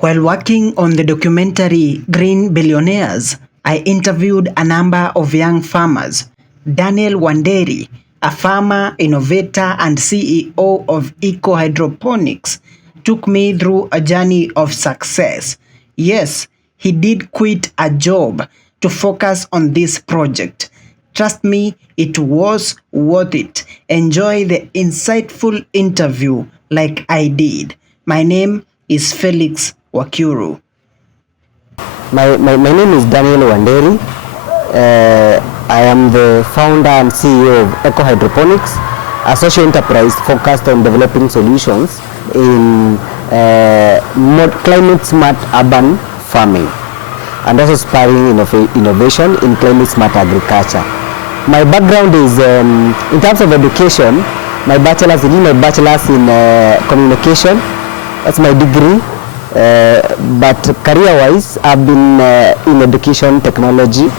While working on the documentary Green Billionaires, I interviewed a number of young farmers. Daniel Wanderi, a farmer, innovator, and CEO of HYDROPONICS, took me through a journey of success. Yes, he did quit a job to focus on this project. Trust me, it was worth it. Enjoy the insightful interview like I did. My name is Felix Wakuru. My name is Daniel Wanderi. I am the founder and CEO of HYDROPONICS, a social enterprise focused on developing solutions in climate smart urban farming and also spurring innovation in climate smart agriculture. My background is in terms of education. My bachelor's in communication. That's my degree. But career-wise, I've been in education technology,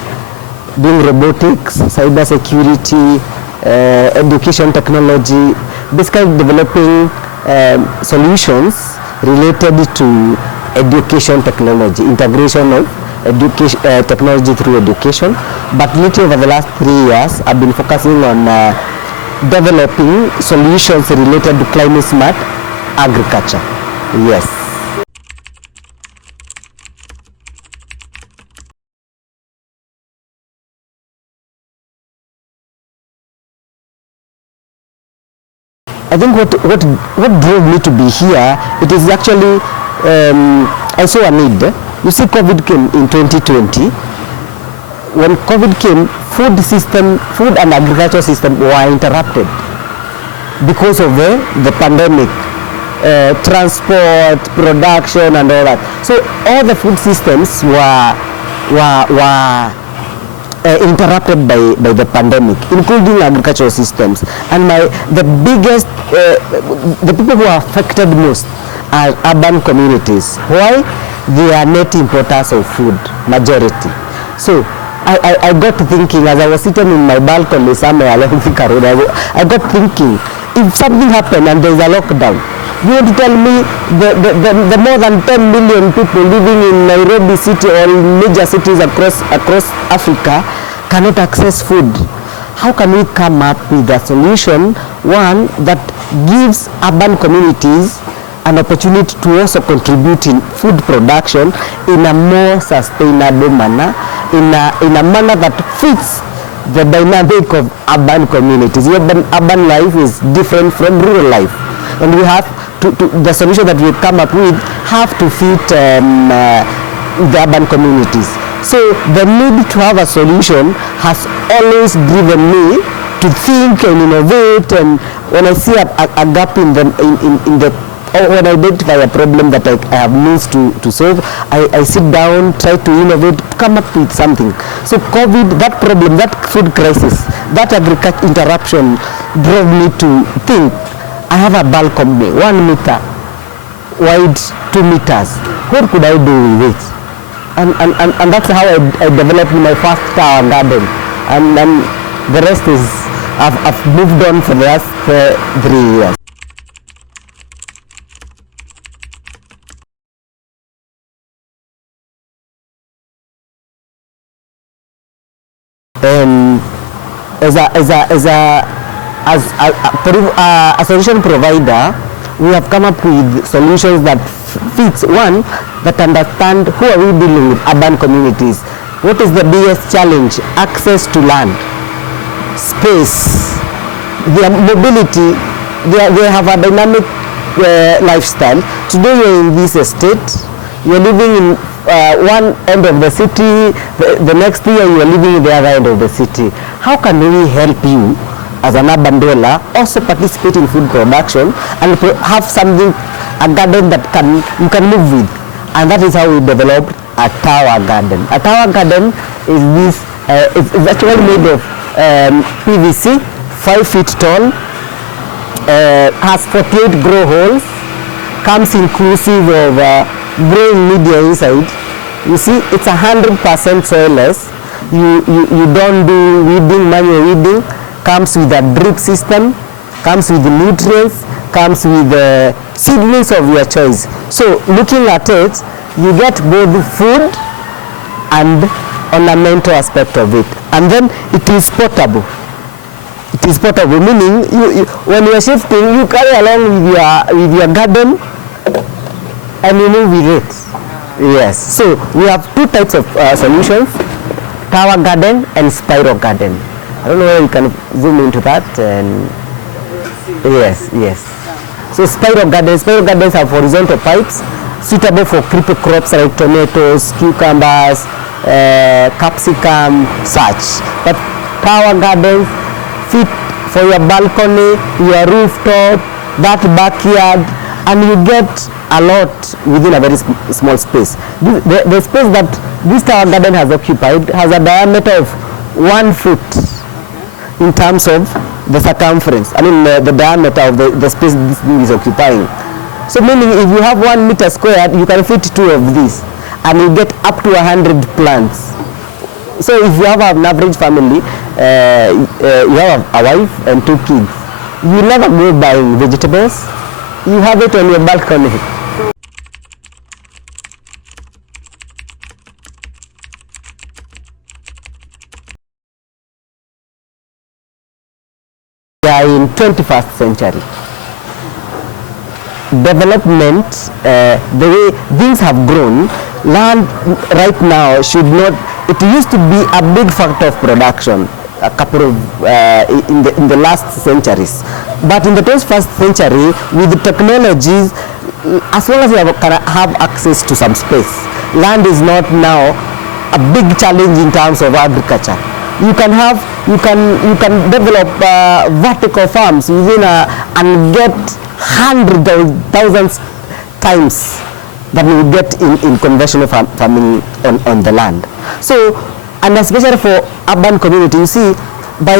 doing robotics, cyber security, education technology, basically developing solutions related to education technology, integration of education technology through education. But literally over the last 3 years, I've been focusing on developing solutions related to climate smart agriculture. Yes. I think what drove me to be here, it is actually I saw a need. You see, COVID came in 2020. When COVID came, food and agriculture system were interrupted because of the pandemic, transport, production, and all that. So all the food systems were interrupted by the pandemic, including agricultural systems. And the people who are affected most are urban communities. Why? They are net importers of food, majority. So I got thinking, as I was sitting in my balcony somewhere along Thika Road, I got thinking, if something happened and there is a lockdown, you want to tell me the more than 10 million people living in Nairobi city or in major cities across Africa cannot access food? How can we come up with a solution, one, that gives urban communities an opportunity to also contribute in food production in a more sustainable manner, in a manner that fits the dynamic of urban communities. Urban life is different from rural life, and we have the solution that we come up with have to fit the urban communities. So the need to have a solution has always driven me to think and innovate. And when I see a gap in the or when I identify a problem that I have needs to solve, I sit down, try to innovate, come up with something. So COVID, that problem, that food crisis, that agriculture interruption drove me to think, I have a balcony, 1 meter wide, 2 meters. What could I do with it? And that's how I developed my first tower garden. And then the rest is, I've moved on for the last 3 years. As a solution provider, we have come up with solutions that fits, one, that understand who are we dealing with, urban communities. What is the biggest challenge? Access to land, space, their mobility. They have a dynamic lifestyle. Today you're in this estate, you're living in one end of the city, the next year you are living in the other end of the city. How can we help you as an urban dweller also participate in food production and have something, a garden that you can live with? And that is how we developed a tower garden. A tower garden is this, it's actually made of PVC, 5 feet tall, has 48 grow holes, comes inclusive of growing media inside. You see, it's 100% soilless. You don't do weeding, manual weeding. Comes with a drip system, comes with the nutrients, comes with seedlings of your choice. So looking at it, you get both food and ornamental aspect of it, and then it is portable. It is portable, meaning when you are shifting, you carry along with your garden and you move with it. Yes, so we have two types of solutions: tower garden and spiral garden. I don't know whether you can zoom into that. And yes. So spiral gardens have horizontal pipes suitable for creepy crops like tomatoes, cucumbers, capsicum, such. But tower gardens fit for your balcony, your rooftop, that backyard, and you get a lot within a very small space. The space that this tower garden has occupied has a diameter of 1 foot in terms of the circumference. I mean the diameter of the space this thing is occupying. So meaning if you have 1 meter squared, you can fit 2 of these, and you get up to 100 plants. So if you have an average family, you have a wife and 2 kids, you never go buying vegetables. You have it on your balcony. We are in 21st century. Development, the way things have grown, land right now should not, it used to be a big factor of production a couple of in the last centuries, but in the 21st century with technologies, as long as you have access to some space, land is not now a big challenge in terms of agriculture. You can develop vertical farms within and get hundreds of thousands times that we would get in conventional farming on the land. So, and especially for urban community, you see, by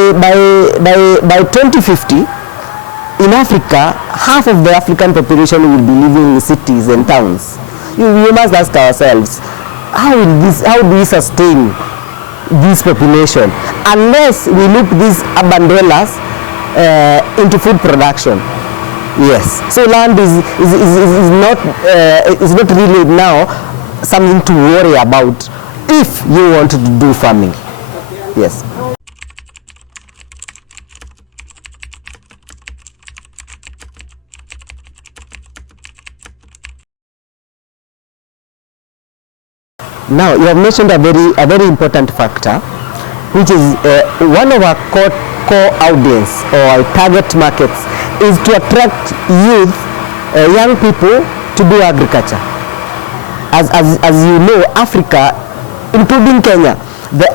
2050, in Africa, half of the African population will be living in cities and towns. We must ask ourselves, how do we sustain this population unless we look these urban dwellers into food production? Yes, so land is not really now something to worry about if you want to do farming. Yes. Now you have mentioned a very important factor, which is one of our core audience or our target markets is to attract youth, young people to do agriculture. As you know, Africa, including Kenya, the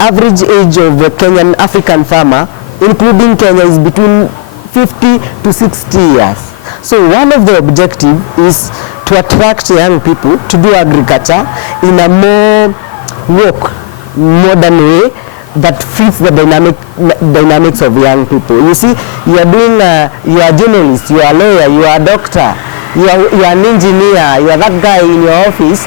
average age of a Kenyan African farmer, including Kenya, is between 50 to 60 years. So one of the objectives is to attract young people to do agriculture in a more modern way that fits the dynamics of young people. You see, you are doing, you are a journalist, you are a lawyer, you are a doctor, you are an engineer, you are that guy in your office,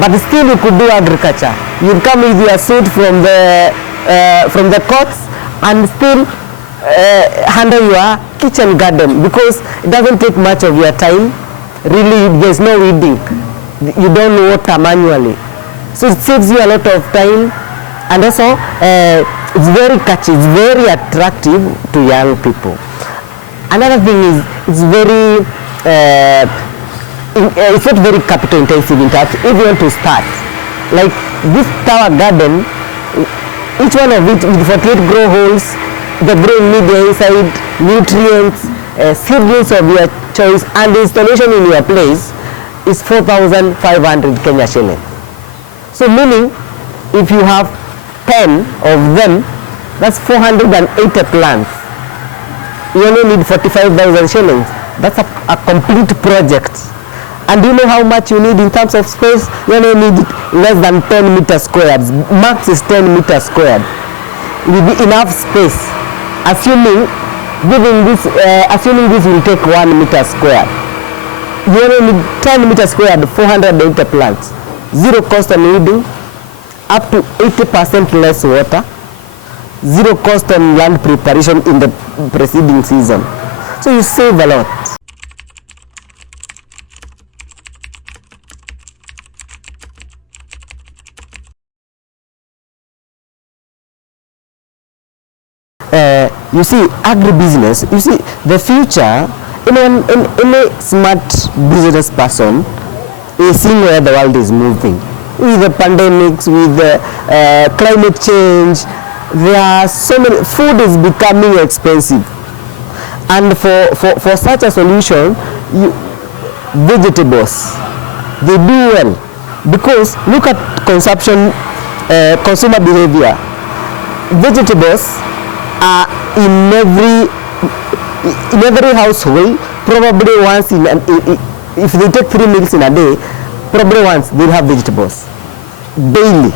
but still you could do agriculture. You come with your suit from the courts and still handle your kitchen garden, because it doesn't take much of your time. Really, there's no weeding. You don't water manually. So it saves you a lot of time, and also it's very catchy, it's very attractive to young people. Another thing is it's not very capital intensive in terms if you want to start. Like this tower garden, each one of it with 48 grow holes, the growing media inside, nutrients, seedlings of your choice, and the installation in your place is 4,500 Kenya shillings. So meaning, if you have 10 of them, that's 480 plants. You only need 45,000 shillings. That's a complete project. And do you know how much you need in terms of space? You only need less than 10 meters squared. Max is 10 meters squared. It will be enough space, assuming this will take 1 meter squared. You only need 10 meters squared, 480 plants. Zero cost on weeding, up to 80% less water, zero cost on land preparation in the preceding season. So you save a lot. You see, agribusiness, you see, the future, in a smart business person is seeing where the world is moving. With the pandemics, with the climate change, there are so many, food is becoming expensive. And for such a solution, vegetables, they do well. Because look at consumption, consumer behavior. Vegetables are in every household, probably once if they take 3 meals in a day, probably once they'll have vegetables daily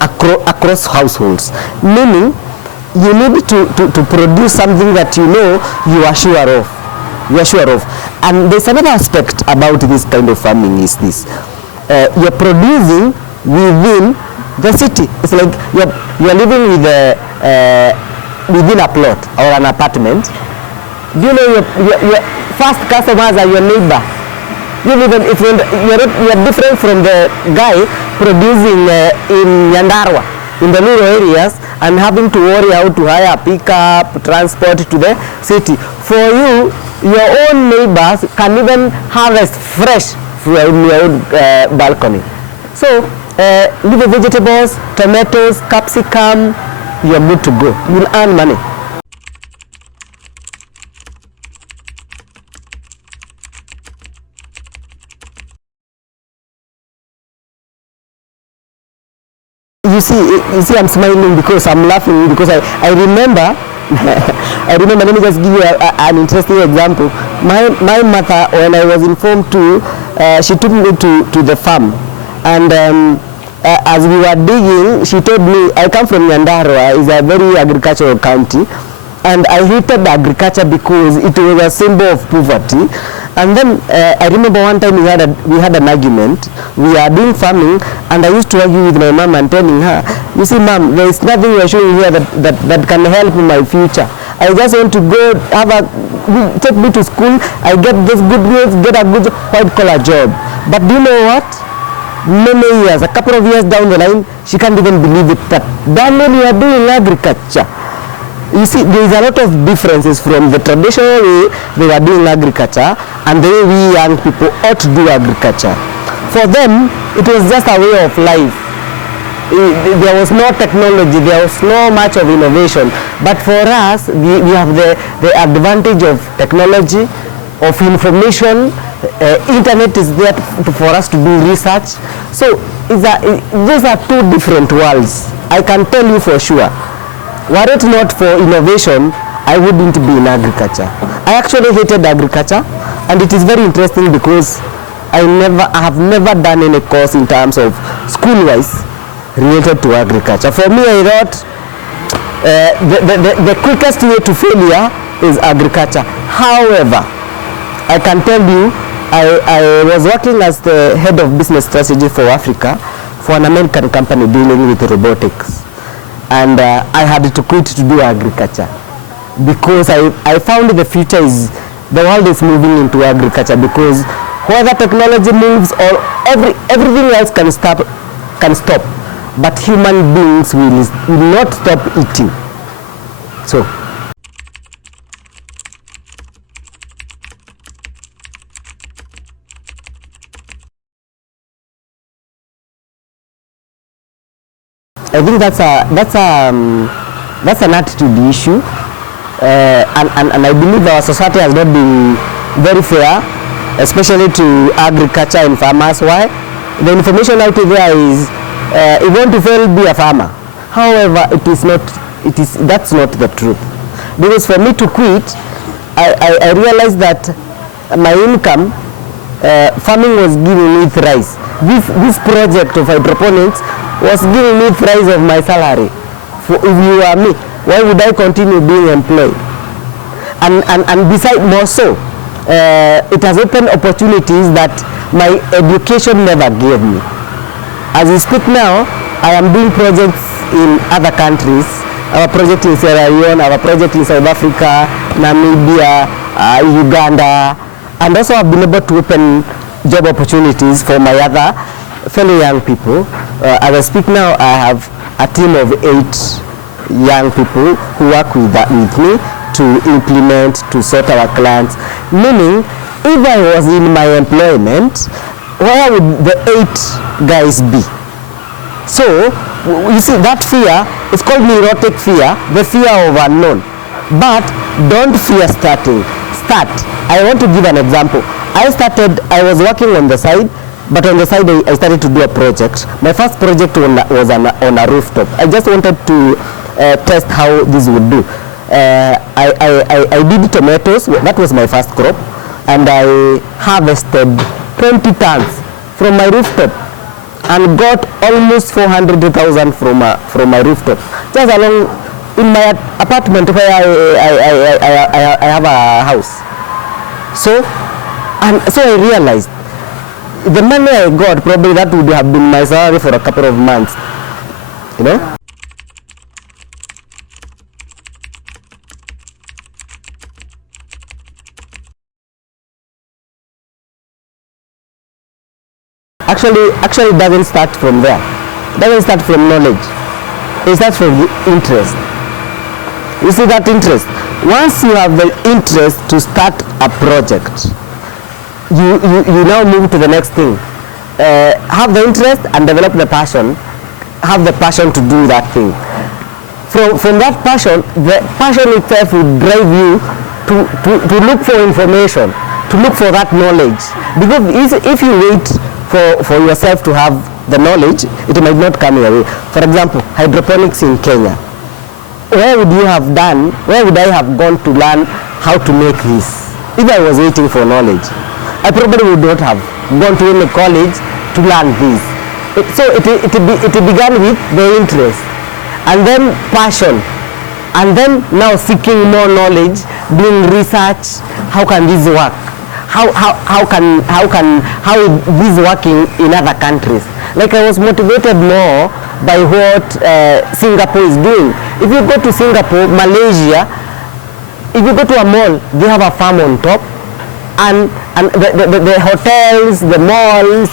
across households. Meaning you need to produce something that you are sure of. And there's another aspect about this kind of farming is this: you're producing within the city. It's like you're living with within a plot or an apartment. Do you know your first customers are your neighbor? You're different from the guy producing in Nyandarua, in the rural areas, and having to worry how to hire a pickup, transport to the city. For you, your own neighbors can even harvest fresh from your own balcony. So, leave the vegetables, tomatoes, capsicum, you're good to go. You'll earn money. You see, I'm smiling because I'm laughing because I remember. Let me just give you an interesting example. My mother, when I was informed to, she took me to the farm, and as we were digging, she told me, I come from Nyandarua, is a very agricultural county, and I hated agriculture because it was a symbol of poverty. And then I remember one time we had an argument. We are doing farming, and I used to argue with my mom and telling her, you see, mom, there is nothing you are showing here that can help my future. I just want to go take me to school, I get this good grades, get a good white collar job. But do you know what? Many years, a couple of years down the line, she can't even believe it that Daniel, you are doing agriculture. You see, there is a lot of differences from the traditional way they were doing agriculture and the way we young people ought to do agriculture. For them, it was just a way of life. There was no technology, there was no much of innovation. But for us, we have the advantage of technology, of information. Internet is there for us to do research. So those are two different worlds. I can tell you for sure. Were it not for innovation, I wouldn't be in agriculture. I actually hated agriculture, and it is very interesting because I have never done any course in terms of school-wise related to agriculture. For me, I thought the quickest way to failure is agriculture. However, I can tell you, I was working as the head of business strategy for Africa for an American company dealing with robotics. And I had to quit to do agriculture because I found the future is, the world is moving into agriculture, because whether technology moves or everything else can stop, but human beings will not stop eating. So I think that's an attitude issue, and I believe our society has not been very fair, especially to agriculture and farmers. Why? The information out there is, if you want to fail, be a farmer. However, that's not the truth. Because for me to quit, I realized that my income, farming was giving me thrice. This project of hydroponics was giving me thrice of my salary. If you are me, why would I continue being employed? And besides, more so, it has opened opportunities that my education never gave me. As we speak now, I am doing projects in other countries. Our project in Sierra Leone, our project in South Africa, Namibia, Uganda, and also I've been able to open job opportunities for my other fellow young people. As I speak now, I have a team of 8 young people who work with me to implement, to sort our clients. Meaning, if I was in my employment, where would the 8 guys be? So, you see, that fear, it's called neurotic fear, the fear of unknown. But don't fear starting. Start. I want to give an example. I was working on the side, but on the side I started to do a project. My first project was on a rooftop. I just wanted to test how this would do. I did tomatoes, that was my first crop, and I harvested 20 tons from my rooftop and got almost 400,000 from my rooftop. Just along in my apartment where I have a house. So I realized the money I got, probably that would have been my salary for a couple of months, you know. Actually it doesn't start from there. It doesn't start from knowledge. It starts from the interest. You see that interest? Once you have the interest to start a project, you now move to the next thing. Have the interest and develop the passion. Have the passion to do that thing. From that passion, the passion itself will drive you to look for information, to look for that knowledge. Because if you wait for yourself to have the knowledge, it might not come your way. For example, hydroponics in Kenya. Where would I have gone to learn how to make this? If I was waiting for knowledge, I probably would not have gone to any college to learn this. It began with the interest, and then passion, and then now seeking more knowledge, doing research. How can this work? How is this working in other countries? Like, I was motivated more by what Singapore is doing. If you go to Singapore, Malaysia, if you go to a mall, they have a farm on top, and the hotels, the malls,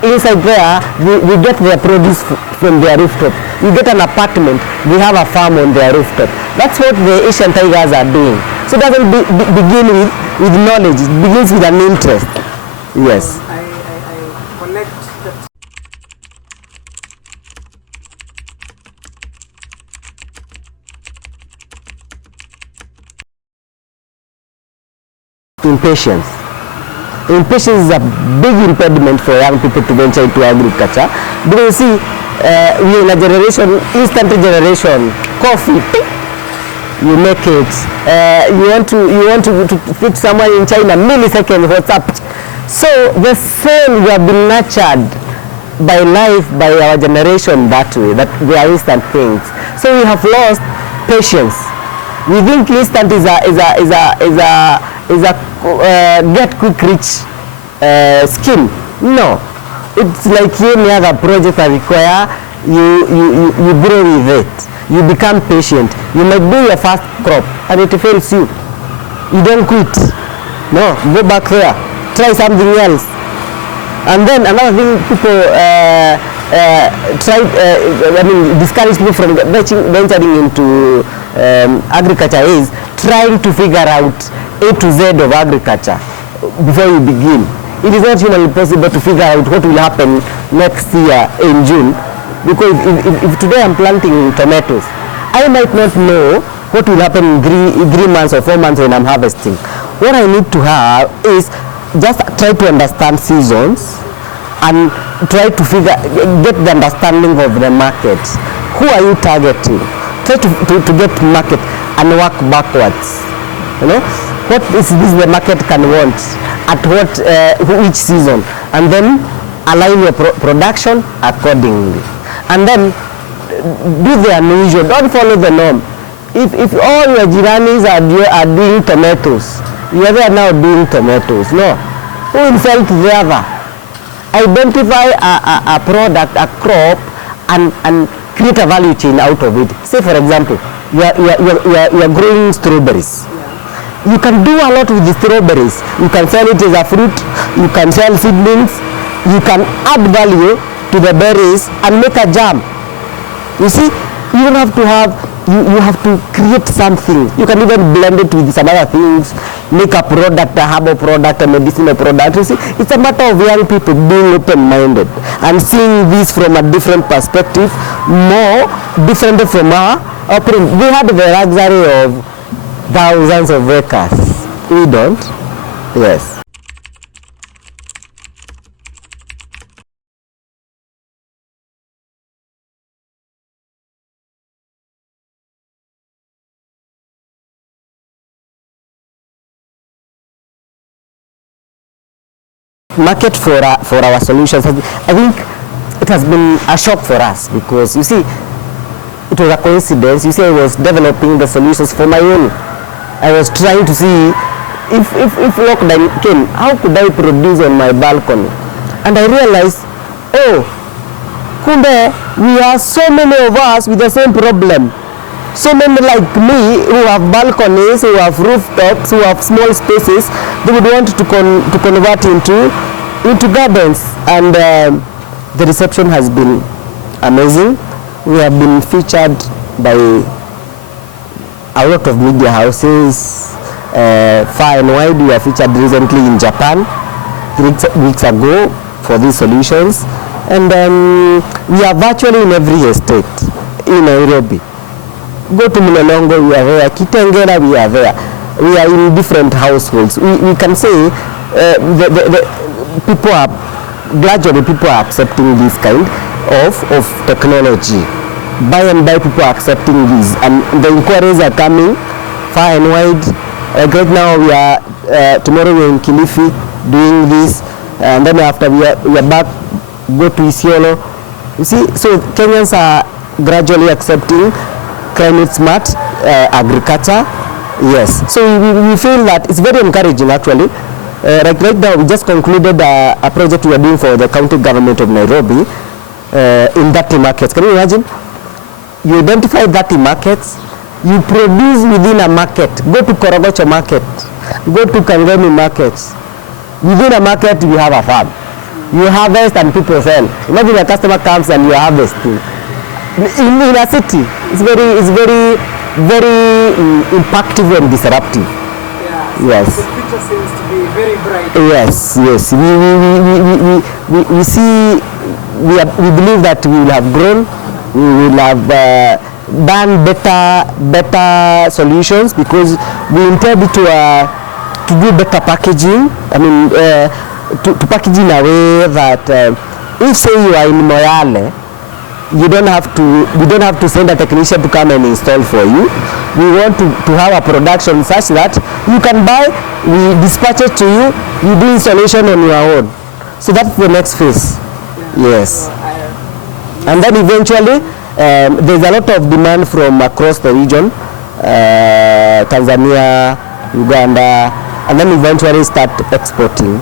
inside there, we get their produce from their rooftop. You get an apartment, we have a farm on their rooftop. That's what the Asian tigers are doing. So it doesn't begin with knowledge, it begins with an interest. Yes. I connect that. Impatience. Impatience is a big impediment for young people to venture into agriculture. Because you see, we're in a generation, instant generation, coffee, you make it. You want to fit someone in China, milliseconds, what's up? So the same, we have been nurtured by life, by our generation that way, that they are instant things. So we have lost patience. We think instant is a get quick rich scheme. No, it's like any other project that require you grow with it. You become patient. You might do your first crop and it fails you. You don't quit. No, go back there. Try something else. And then another thing people discourage people from venturing into agriculture is trying to figure out A to Z of agriculture before you begin. It is not humanly possible to figure out what will happen next year in June, because if today I'm planting tomatoes, I might not know what will happen in 3 months or 4 months when I'm harvesting. What I need to have is just try to understand seasons and try to get the understanding of the market. Who are you targeting? Try to get market and work backwards. You know, what is this the market can want at which season, and then align your production accordingly. And then do the unusual. Don't follow the norm. If all your jiranis are doing tomatoes, you are now doing tomatoes. No. Who will sell to the other? Identify a product, a crop, and create a value chain out of it. Say, for example, you are growing strawberries. You can do a lot with the strawberries. You can sell it as a fruit, you can sell seedlings, you can add value to the berries and make a jam. You see, you don't have to have, you have to create something. You can even blend it with some other things, make a product, a herbal product, a medicinal product. You see, it's a matter of young people being open-minded and seeing this from a different perspective, more different from our opinion. We had the luxury of thousands of acres. We don't. Yes. Market for our solutions, I think it has been a shock for us, because you see, it was a coincidence. You see, I was developing the solutions for my own. I was trying to see if lockdown came, how could I produce on my balcony? And I realized, oh, kumbe, we are so many of us with the same problem. So many like me who have balconies, who have rooftops, who have small spaces, they would want to convert into gardens. And the reception has been amazing. We have been featured by a lot of media houses, far and wide. We were featured recently in Japan 3 weeks ago for these solutions. And we are virtually in every estate in Nairobi. Go to Mulolongo, we are there. Kitengela, we are there. We are in different households. We can say the people are, gradually people are accepting this kind of technology. By and by, people are accepting this, and the inquiries are coming far and wide. Right now, we are tomorrow we are in Kilifi doing this, and then after we are back, go to Isiolo. You see, so Kenyans are gradually accepting climate smart agriculture. Yes, so we feel that it's very encouraging actually. Right now, we just concluded a project we are doing for the county government of Nairobi in 30 markets. Can you imagine? You identify 30 markets, you produce within a market. Go to Korogocho market, go to Kangemi markets. Within a market, you have a farm. You harvest and people sell. Imagine a customer comes and you are harvesting. In a city, it's very impactful and disruptive. Yeah, yes. The future seems to be very bright. Yes. We see, we believe that we will have grown, we will have done better solutions, because we intend to do better packaging. I mean, to package in a way that if say you are in Moyale, we don't have to send a technician to come and install for you. We want to have a production such that you can buy, we dispatch it to you, you do installation on your own. So that's the next phase. Yes. And then eventually there's a lot of demand from across the region, Tanzania, Uganda, and then eventually start exporting,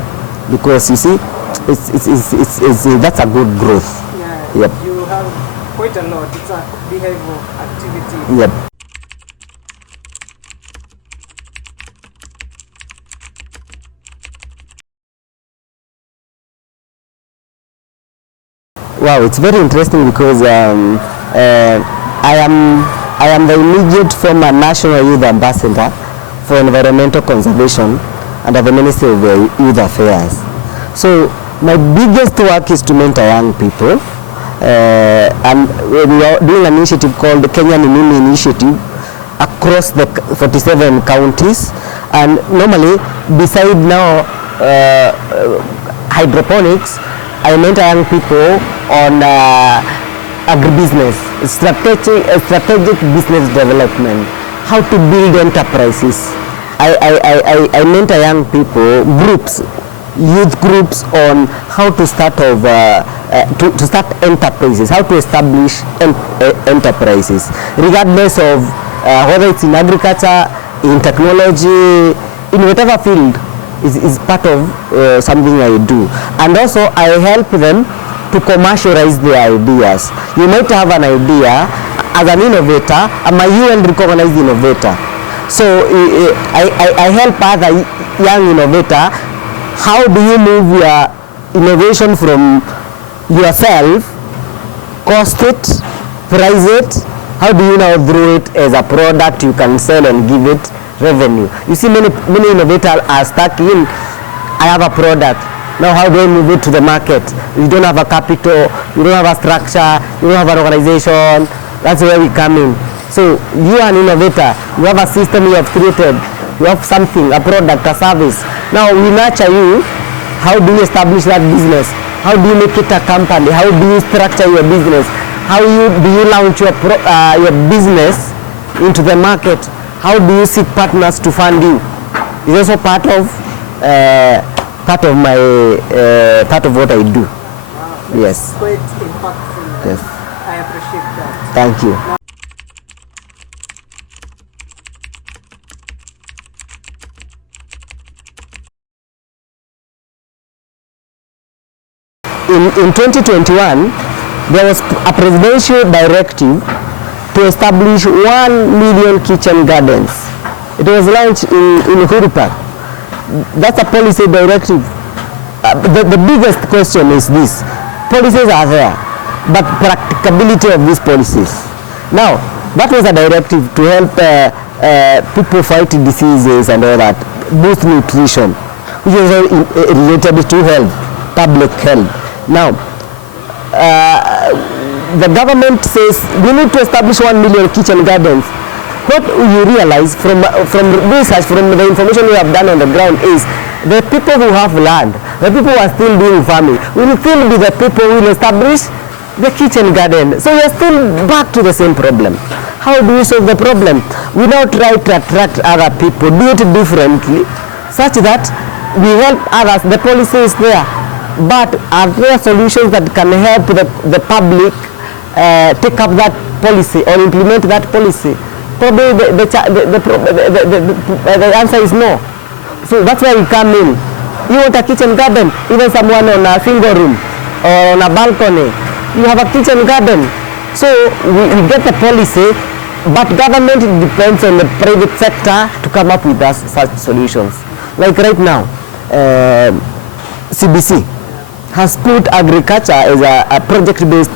because you see, it's that's a good growth. Yeah. Yep. You have quite a lot. It's a behavioral activity. Yep. Wow, it's very interesting because I am the immediate former National Youth Ambassador for Environmental Conservation under the Ministry of Youth Affairs. So my biggest work is to mentor young people, and we are doing an initiative called the Kenyan Mimi Initiative across the 47 counties. And normally, beside now hydroponics, I mentor young people on agribusiness, strategic business development, how to build enterprises. I mentor young people, groups, youth groups, on how to start to start enterprises, how to establish enterprises, regardless of whether it's in agriculture, in technology, in whatever field is part of something I do. And also I help them to commercialize their ideas. You might have an idea as an innovator. I'm a UN recognized innovator. So I help other young innovator. How do you move your innovation from yourself, cost it, price it? How do you now throw it as a product you can sell and give it revenue? You see, many innovators are stuck in, I have a product. Now how do I move it to the market? You don't have a capital, you don't have a structure, you don't have an organization. That's where we come in. So you are an innovator, you have a system you have created, you have something, a product, a service. Now we nurture you. How do you establish that business? How do you make it a company? How do you structure your business? How do you launch your business into the market? How do you seek partners to fund you? It's also part of my part of what I do. Wow, yes. Quite impactful. Yes. I appreciate that. Thank you. In 2021, there was a presidential directive to establish 1 million kitchen gardens. It was launched in HYDROPONICS. That's a policy directive. The biggest question is this: policies are there, but practicability of these policies. Now, that was a directive to help people fight diseases and all that, boost nutrition, which is related to health, public health. Now, the government says we need to establish 1 million kitchen gardens. What you realize from research, from the information we have done on the ground, is the people who have land, the people who are still doing farming, will still be the people who will establish the kitchen garden. So we are still back to the same problem. How do we solve the problem? We now try to attract other people, do it differently, such that we help others. The policy is there, but are there solutions that can help the public take up that policy or implement that policy? Probably the answer is no. So that's why we come in. You want a kitchen garden, even someone on a single room or on a balcony, you have a kitchen garden. So we get the policy, but government depends on the private sector to come up with such solutions. Like right now, CBC has put agriculture as a project-based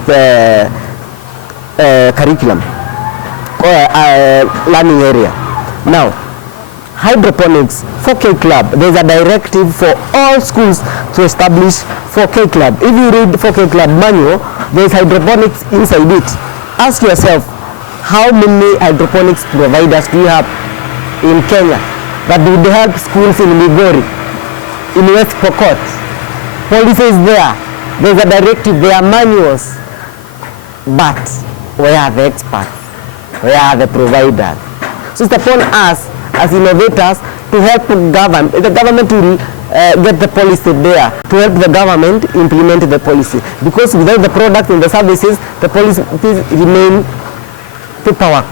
curriculum or learning area. Now, hydroponics 4K club, there's a directive for all schools to establish 4K club. If you read 4K club manual, there's hydroponics inside it. Ask yourself, how many hydroponics providers do you have in Kenya that would help schools in Migori, in West Pokot? Policy is there, there's a directive, there are manuals, but where are the experts? Where are the providers? So it's upon us as innovators to help the government will get the policy there, to help the government implement the policy. Because without the product and the services, the policy remain paperwork,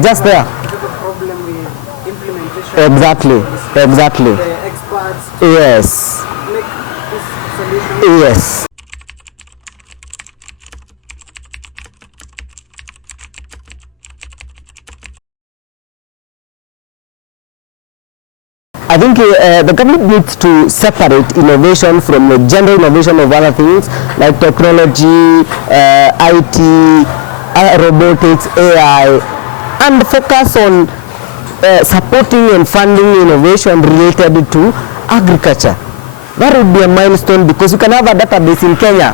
just there. The problem with implementation. Exactly. The experts. Yes. Make this solution. Yes. I think the government needs to separate innovation from the general innovation of other things like technology, IT, robotics, AI, and focus on supporting and funding innovation related to agriculture. That would be a milestone, because you can have a database in Kenya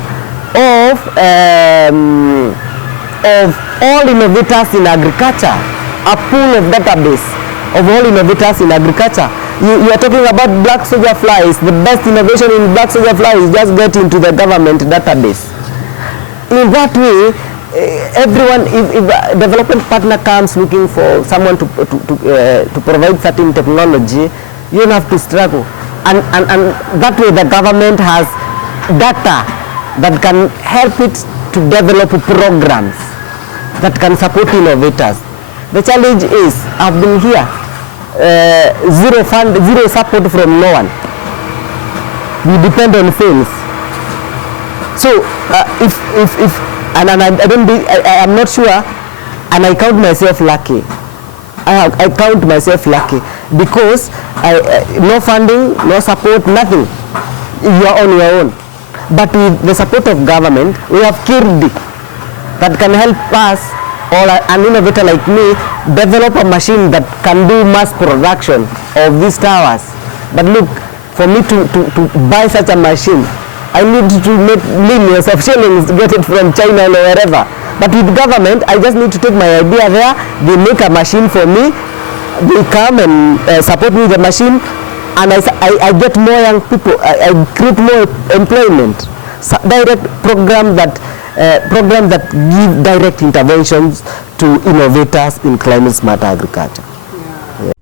of all innovators in agriculture, a pool of database of all innovators in agriculture. You are talking about black soldier flies. The best innovation in black soldier flies, just get into the government database. In that way, everyone, if a development partner comes looking for someone to provide certain technology, you don't have to struggle. And that way the government has data that can help it to develop programs that can support innovators. The challenge is, I've been here, zero support from no one. We depend on sales. So I'm not sure, and I count myself lucky. I count myself lucky because no funding, no support, nothing. You are on your own. But with the support of government, we have KIRD that can help us, or an innovator like me, develop a machine that can do mass production of these towers. But look, for me to buy such a machine, I need to make millions of shillings to get it from China or wherever. But with government, I just need to take my idea there, they make a machine for me, they come and support me with the machine, and I get more young people, I create more employment. So direct programs that give direct interventions to innovators in climate smart agriculture. Yeah.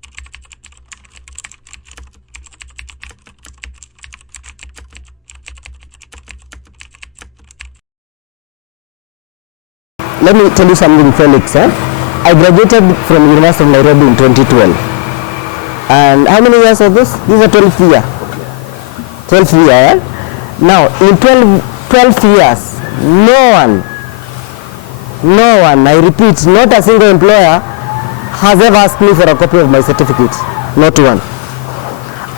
Let me tell you something, Felix. I graduated from University of Nairobi in 2012. And how many years of this? These are 12 years. 12 years, eh? Now, in 12 years, no one, I repeat, not a single employer has ever asked me for a copy of my certificate. Not one.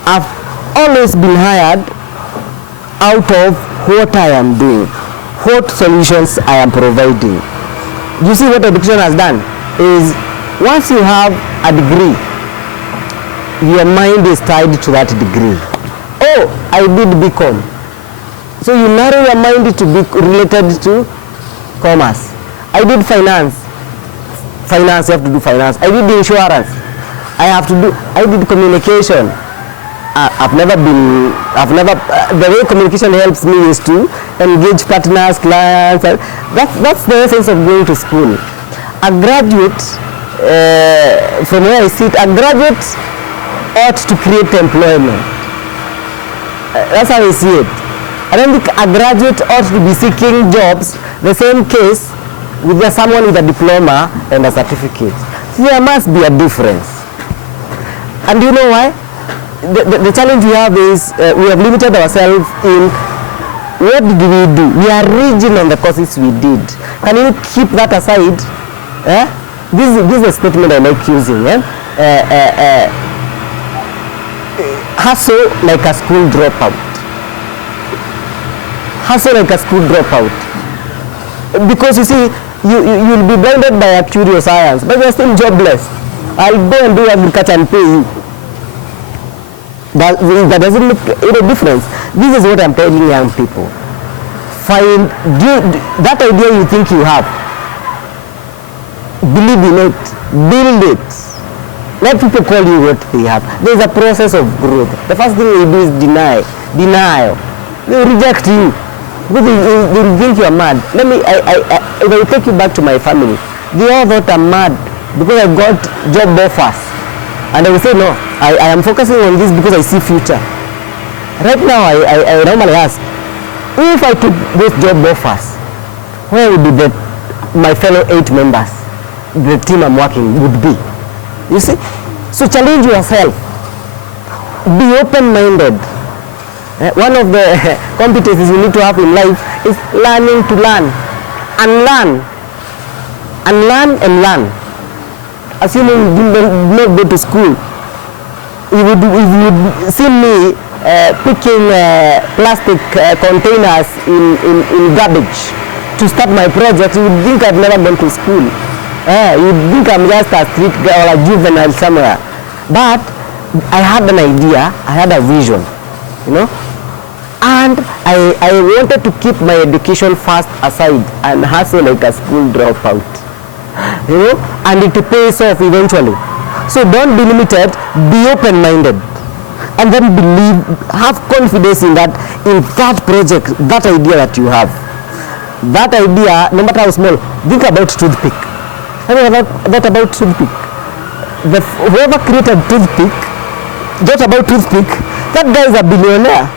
I've always been hired out of what I am doing, what solutions I am providing. You see what education has done is once you have a degree, your mind is tied to that degree. Oh, I did BCom. So you narrow your mind to be related to commerce. I did finance. Finance, you have to do finance. I did insurance. I did communication. The way communication helps me is to engage partners, clients. That's the essence of going to school. A graduate, from where I sit, a graduate ought to create employment. That's how I see it. I don't think a graduate ought to be seeking jobs, the same case with someone with a diploma and a certificate. There must be a difference. And you know why? The challenge we have is we have limited ourselves in what did we do? We are rigid on the courses we did. Can you keep that aside? This is a statement I like using. Hustle like a school dropout. Hustle like a school dropout. Because you see, you'll be blinded by actuarial science, but you're still jobless. I'll go and do agriculture and pay you. That doesn't make any difference. This is what I'm telling young people. Find that idea you think you have. Believe in it. Build it. Let people call you what they have. There's a process of growth. The first thing they do is denial. They reject you. They think you're mad. If I take you back to my family, they all thought I'm mad because I got job offers. And I will say, no, I am focusing on this because I see future. Right now, I normally ask, if I took those job offers, where would be my fellow 8 members, the team I'm working would be? You see? So challenge yourself. Be open-minded. One of the competencies you need to have in life is learning to learn. And learn. And learn and learn. Assuming you did not go to school, you would see me picking plastic containers in garbage to start my project. You would think I've never gone to school. You would think I'm just a street girl or a juvenile somewhere. But I had an idea, I had a vision, you know, and I wanted to keep my education first aside and hustle like a school dropout. You know, and it pays off eventually. So don't be limited, be open-minded, and then have confidence in that project, that idea that you have. That idea, no matter how small, think about toothpick. What about toothpick? Whoever created toothpick, thought about toothpick, that guy is a billionaire.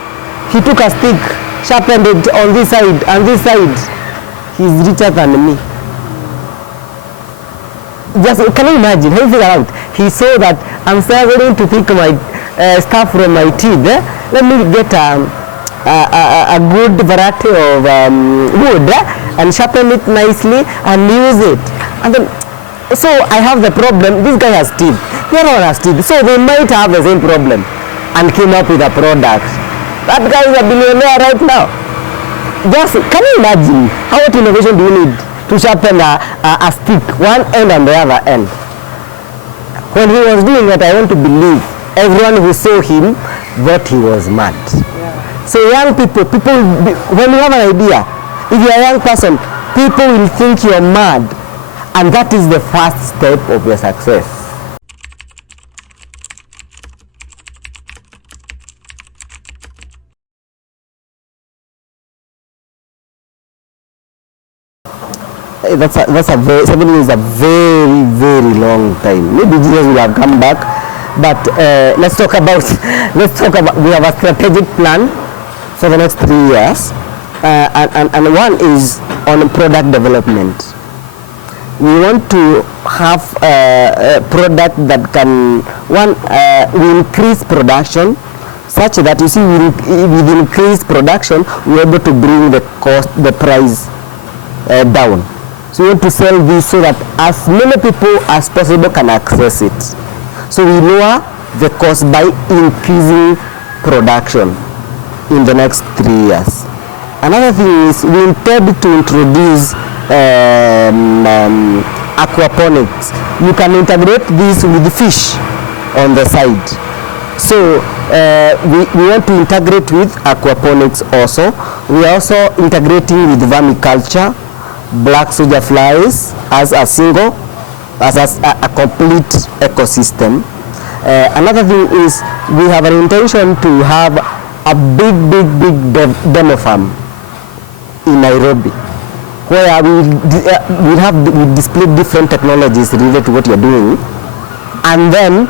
He took a stick, sharpened it on this side and this side. He's richer than me. Just can you imagine? How you figure out? He saw that I'm struggling to pick my stuff from my teeth. Let me get a good variety of wood and sharpen it nicely and use it. And then So I have the problem, this guy has teeth, the other one has teeth, so they might have the same problem and came up with a product. That guy is a billionaire right now. Just, can you imagine how much innovation do you need to sharpen a stick, one end and the other end? When he was doing it, I want to believe everyone who saw him thought he was mad. Yeah. So young people, when you have an idea, if you're a young person, people will think you're mad. And that is the first step of your success. That's a very, 7 years is a very, very long time. Maybe Jesus will have come back, but let's talk about, we have a strategic plan for the next 3 years, and one is on product development. We want to have a product that can, we increase production such that, you see, with increased production, we're able to bring the price down. So we want to sell this so that as many people as possible can access it. So we lower the cost by increasing production in the next 3 years. Another thing is we intend to introduce aquaponics. You can integrate this with fish on the side. So we want to integrate with aquaponics also. We are also integrating with vermiculture, black soldier flies as a complete ecosystem. Another thing is we have an intention to have a big demo farm in Nairobi, where we display different technologies related to what you're doing, and then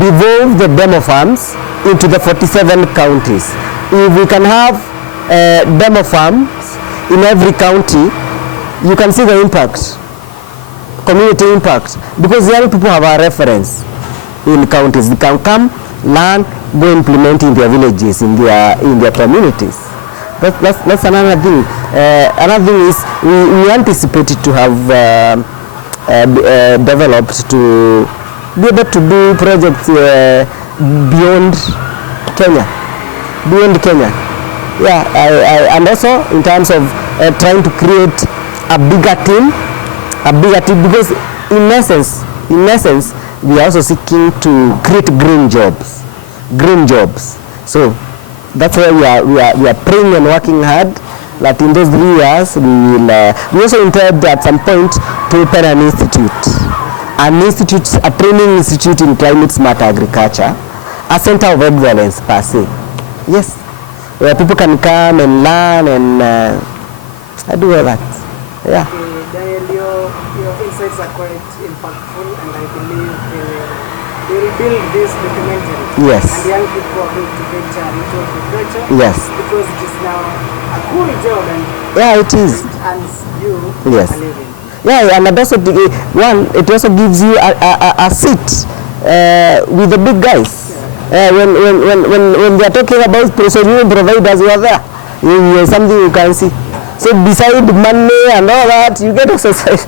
devolve the demo farms into the 47 counties. If we can have demo farms in every county, you can see the impact, community impact, because young people have a reference in counties. They can come, learn, go implement in their villages, in their communities. That's another thing. Another thing is we anticipated to have developed to be able to do projects beyond Kenya. Yeah, and also in terms of trying to create a bigger team, because in essence, we are also seeking to create green jobs. So that's why we are praying and working hard that in those 3 years we will. We also intend at some point to open an institute, a training institute in climate smart agriculture, a center of excellence per se. Yes, where people can come and learn and I do all that. Yeah. Daniel, your insights are quite impactful, and I believe they will build this documentary. Yes. And young people are going to venture into agriculture. Yes. Because it is now a cool job, and yeah, it is. And you yes. a living. Yeah, and also it also gives you a seat with the big guys. When they are talking about solution providers, you are there. You something you can see. So beside money and all that, you get exercise.